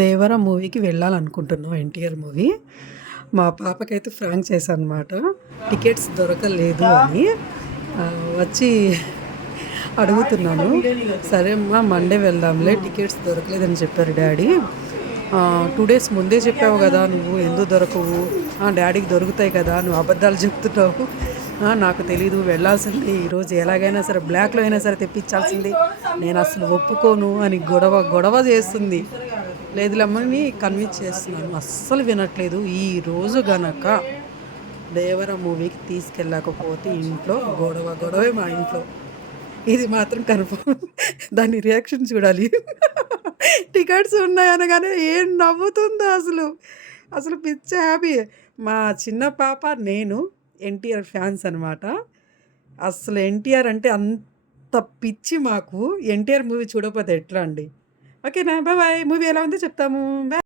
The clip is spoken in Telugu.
దేవర మూవీకి వెళ్ళాలనుకుంటున్నాం. ఎన్టీఆర్ మూవీ. మా పాపకైతే ఫ్రాంక్ చేశానన్నమాట. టికెట్స్ దొరకలేదు అని. వచ్చి అడుగుతున్నాను. సరే అమ్మా మండే వెళ్దాంలే, టికెట్స్ దొరకలేదని చెప్పారు డాడీ. 2 డేస్ ముందే చెప్పావు కదా, నువ్వు ఎందుకు దొరకవు, డాడీకి దొరుకుతాయి కదా, నువ్వు అబద్ధాలు చెప్తున్నావు. నాకు తెలీదు, వెళ్ళాల్సింది ఈరోజు, ఎలాగైనా సరే బ్లాక్లో అయినా సరే తెప్పించాల్సింది, నేను అసలు ఒప్పుకోను అని గొడవ చేస్తుంది. లేదులమ్మని కన్విన్స్ చేస్తున్నాను, అస్సలు వినట్లేదు. ఈరోజు గనక దేవర మూవీకి తీసుకెళ్ళకపోతే ఇంట్లో గొడవే మా ఇంట్లో. ఇది మాత్రం కన్ఫర్మ్. దాని రియాక్షన్ చూడాలి. టికెట్స్ ఉన్నాయనగానే ఏం నవ్వుతుందో అసలు. అసలు పిచ్చ హ్యాపీ. మా చిన్న పాప నేను ఎన్టీఆర్ ఫ్యాన్స్ అనమాట. అసలు ఎన్టీఆర్ అంటే అంత పిచ్చి మాకు. ఎన్టీఆర్ మూవీ చూడకపోతే ఎట్లా అండి? ఓకేనా? Bye bye. మూవీ ఎలా ఉందో చెప్తాము. బాయ్.